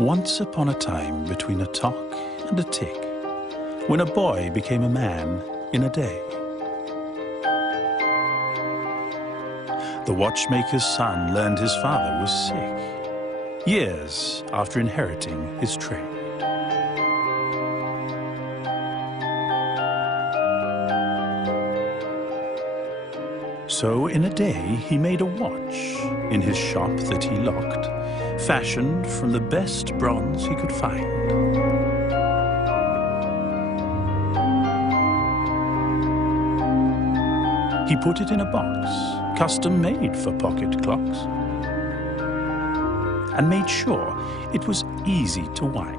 Once upon a time, between a tock and a tick, when a boy became a man in a day. The watchmaker's son learned his father was sick, years after inheriting his trade. So in a day he made a watch in his shop that he locked, fashioned from the best bronze he could find. He put it in a box, custom made for pocket clocks, and made sure it was easy to wind.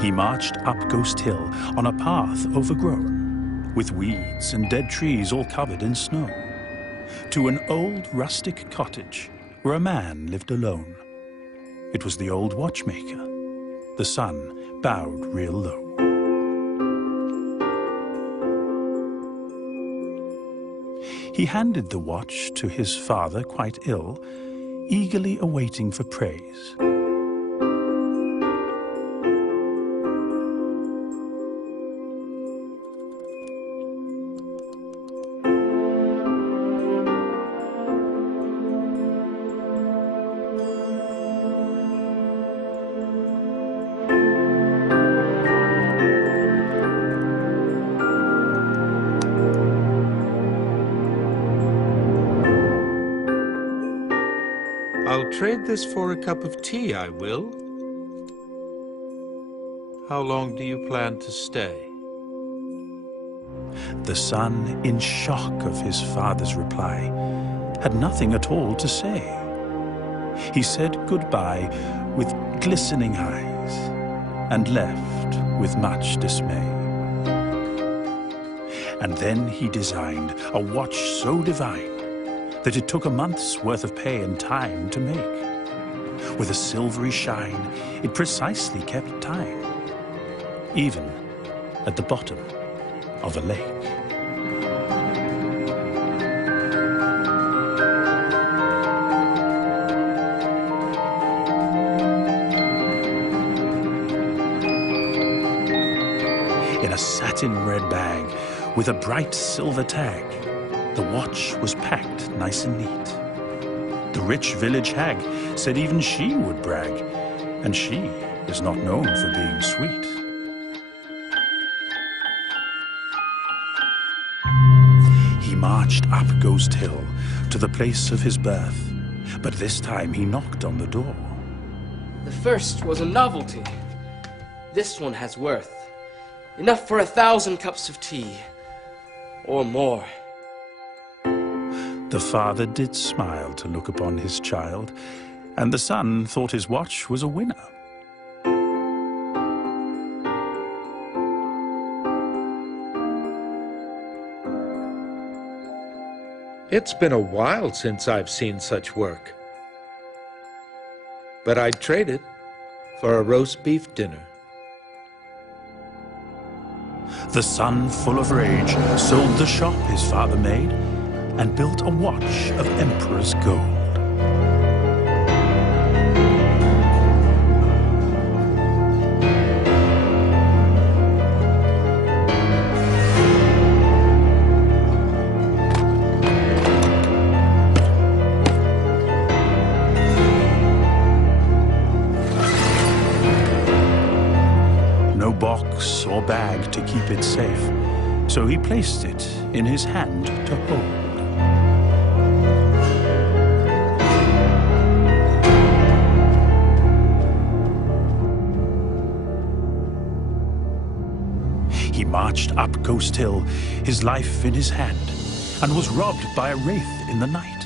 He marched up Ghost Hill on a path overgrown, with weeds and dead trees all covered in snow, to an old rustic cottage where a man lived alone. It was the old watchmaker. The son bowed real low. He handed the watch to his father, quite ill, eagerly awaiting for praise. I'll trade this for a cup of tea, I will. How long do you plan to stay? The son, in shock of his father's reply, had nothing at all to say. He said goodbye with glistening eyes and left with much dismay. And then he designed a watch so divine that it took a month's worth of pay and time to make. With a silvery shine, it precisely kept time, even at the bottom of a lake. In a satin red bag with a bright silver tag, the watch was packed nice and neat. The rich village hag said even she would brag, and she is not known for being sweet. He marched up Ghost Hill to the place of his birth, but this time he knocked on the door. The first was a novelty. This one has worth. Enough for 1,000 cups of tea, or more. The father did smile to look upon his child, and the son thought his watch was a winner. It's been a while since I've seen such work. But I'd trade it for a roast beef dinner. The son, full of rage, sold the shop his father made and built a watch of emperor's gold. No box or bag to keep it safe, so he placed it in his hand to hold. He marched up Ghost Hill, his life in his hand, and was robbed by a wraith in the night.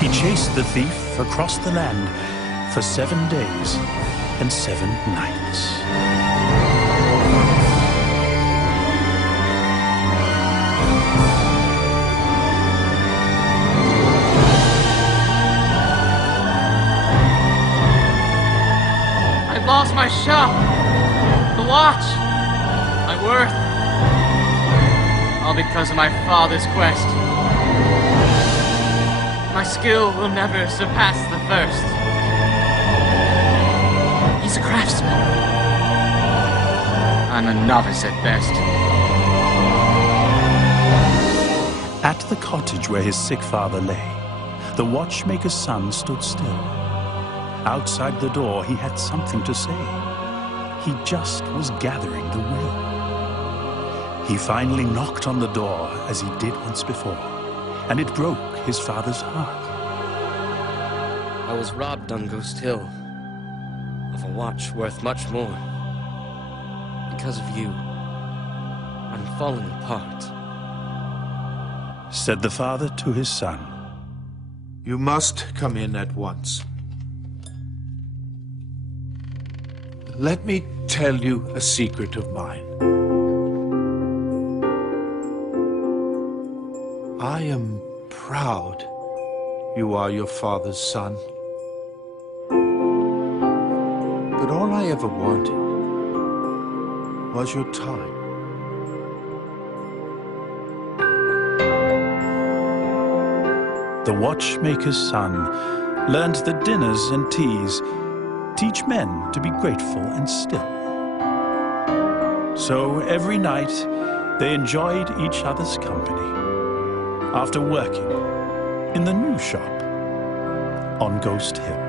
He chased the thief across the land for 7 days and 7 nights. I've lost my shop, the watch, my worth, all because of my father's quest. My skill will never surpass the first. He's a craftsman. I'm a novice at best. At the cottage where his sick father lay, the watchmaker's son stood still. Outside the door, he had something to say. He just was gathering the will. He finally knocked on the door as he did once before, and it broke his father's heart. I was robbed on Ghost Hill of a watch worth much more. Because of you, I'm falling apart. Said the father to his son. You must come in at once. Let me tell you a secret of mine. I am proud you are your father's son. But all I ever wanted was your time. The watchmaker's son learned that dinners and teas teach men to be grateful and still. So every night they enjoyed each other's company after working in the new shop on Ghost Hill.